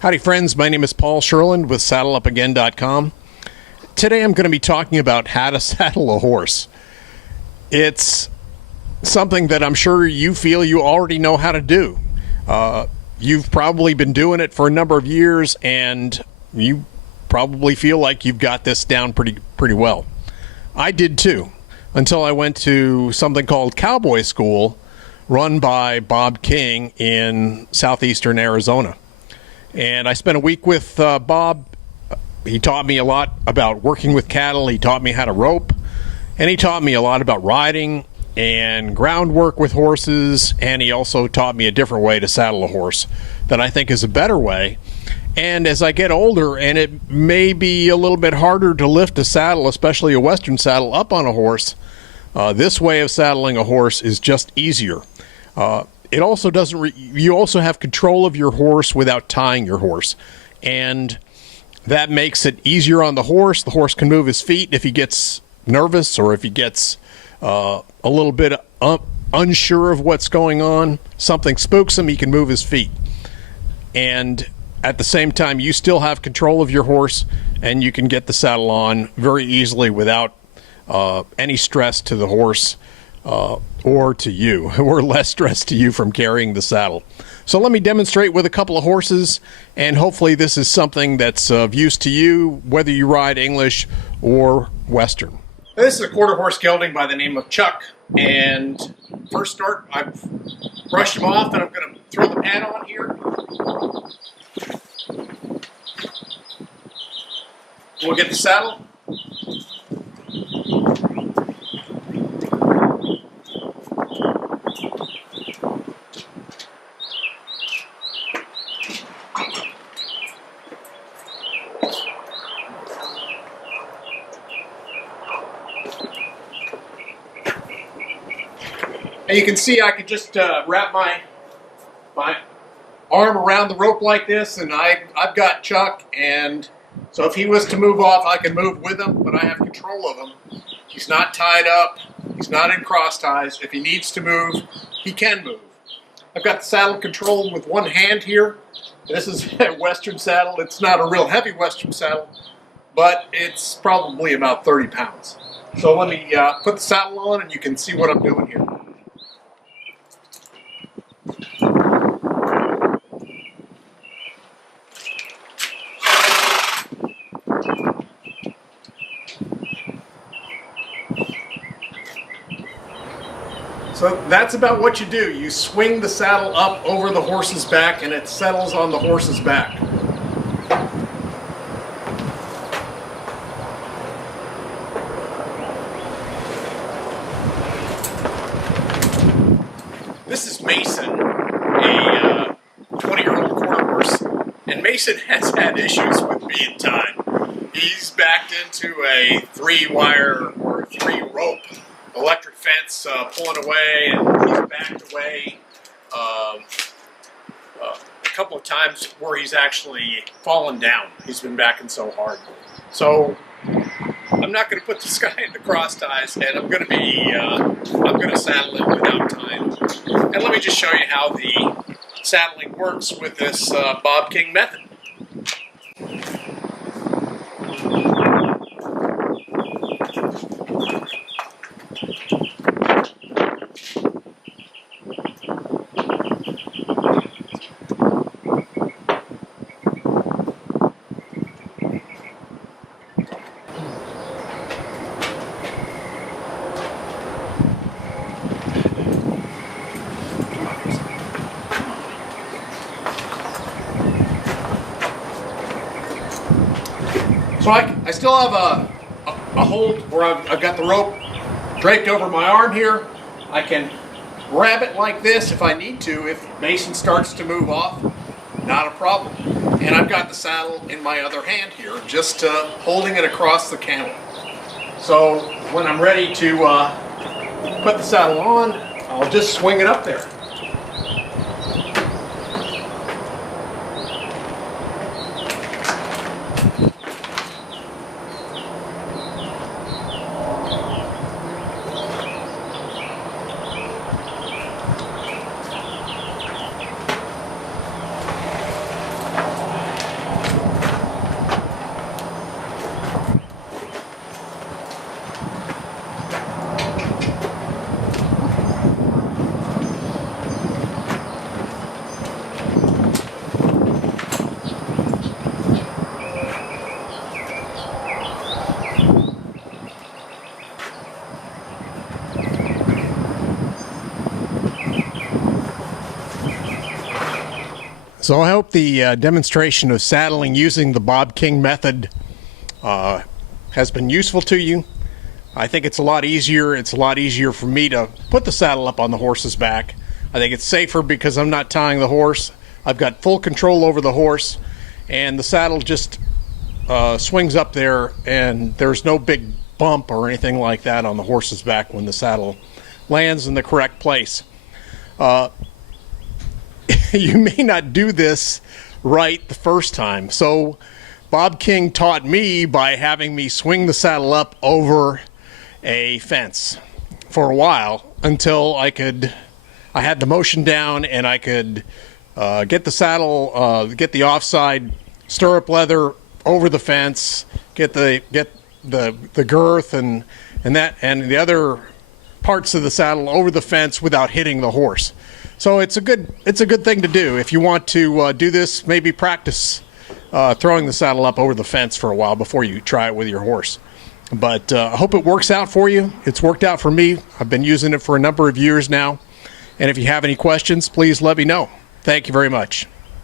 Howdy friends, my name is Paul Sherland with SaddleUpAgain.com. Today I'm going to be talking about how to saddle a horse. It's something that I'm sure you feel you already know how to do. You've probably been doing it for a number of years and you probably feel like you've got this down pretty well. I did too, until I went to something called Cowboy School run by Bob King in southeastern Arizona. And I spent a week with Bob. He taught me a lot about working with cattle. He taught me how to rope. And he taught me a lot about riding and groundwork with horses. And he also taught me a different way to saddle a horse that I think is a better way. And as I get older, and it may be a little bit harder to lift a saddle, especially a Western saddle, up on a horse, this way of saddling a horse is just easier. It also doesn't. You also have control of your horse without tying your horse, and that makes it easier on the horse. The horse can move his feet if he gets nervous or if he gets a little bit unsure of what's going on. Something spooks him, he can move his feet, and at the same time, you still have control of your horse, and you can get the saddle on very easily without any stress to the horse. Or to you, or less stress to you from carrying the saddle. So let me demonstrate with a couple of horses, and hopefully this is something that's of use to you, whether you ride English or Western. This is a quarter horse gelding by the name of Chuck, and first start, I've brushed him off, and I'm going to throw the pad on here. We'll get the saddle. And you can see I could just wrap my arm around the rope like this, and I've got Chuck, and so if he was to move off, I can move with him, but I have control of him. He's not tied up. He's not in cross ties. If he needs to move, he can move. I've got the saddle controlled with one hand here. This is a Western saddle. It's not a real heavy Western saddle, but it's probably about 30 pounds. So let me put the saddle on, and you can see what I'm doing here. So that's about what you do. You swing the saddle up over the horse's back, and it settles on the horse's back. This is Mason, a 20-year-old quarter horse, and Mason has had issues with being tied. He's backed into a 3-wire or 3-rope electric fence pulling away, and he's backed away a couple of times where he's actually fallen down. He's been backing so hard. So I'm not going to put this guy into cross ties, and I'm going to saddle him without tying. And let me just show you how the saddling works with this Bob King method. So I still have a hold where I've got the rope draped over my arm here. I can grab it like this if I need to. If Mason starts to move off, not a problem. And I've got the saddle in my other hand here, just holding it across the cantle. So when I'm ready to put the saddle on, I'll just swing it up there. So I hope the demonstration of saddling using the Bob King method has been useful to you. I think it's a lot easier. It's a lot easier for me to put the saddle up on the horse's back. I think it's safer because I'm not tying the horse. I've got full control over the horse, and the saddle just swings up there, and there's no big bump or anything like that on the horse's back when the saddle lands in the correct place. You may not do this right the first time. So Bob King taught me by having me swing the saddle up over a fence for a while until I had the motion down and I could get the saddle, get the offside stirrup leather over the fence, get the girth and the other parts of the saddle over the fence without hitting the horse. So it's a good thing to do. If you want to do this, maybe practice throwing the saddle up over the fence for a while before you try it with your horse. But I hope it works out for you. It's worked out for me. I've been using it for a number of years now. And if you have any questions, please let me know. Thank you very much.